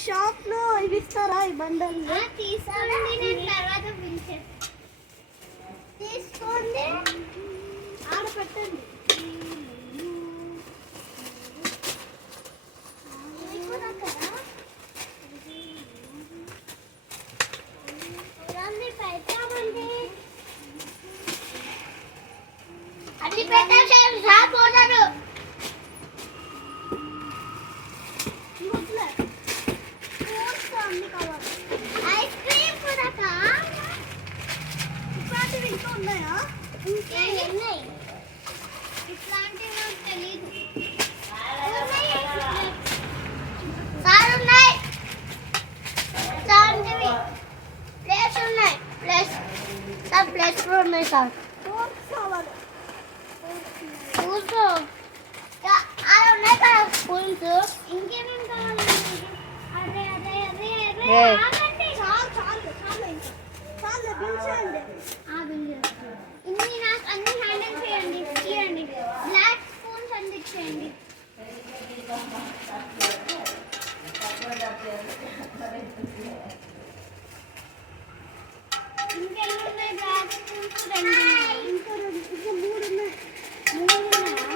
shop లో ఇవి ఇస్తారా ఈ బండల్ తీసుకోండి నేను తర్వాత తీసుకోండి ఆడ పెట్టండి అన్ని పెట్టారు సార్ పోతారు ఐస్ క్రీమ్ కూడా ఇట్లాంటివి ఇంకా ఉన్నాయా ఉన్నాయి ఇట్లాంటివి నాకు తెలీదు సార్ ఉన్నాయి ఇట్లాంటివి ప్లేస్ ఉన్నాయి ప్లేస్ సార్ ప్లేస్ కూడా ఉన్నాయి సార్ ఫోర్క్స్ కావాలి కూర్చో అలా ఉన్నాయి కదా స్పూన్స్ ఇంకేమేమి కావాలి అదే అదే అదే అదే ఆగండి చాలు చాలు చాలు ఇంకా చాలు బిల్ చేయండి ఇన్ని నాకు అన్ని హ్యాండిల్ చేయండి ఇవ్వండి బ్లాక్ స్పూన్స్ అందించేయండి ఇంకెన్ని ఉన్నాయి బ్లాక్ స్పూన్స్ రెండు ఇంకా మూడు ఉన్నాయి మూడు ఉన్నాయి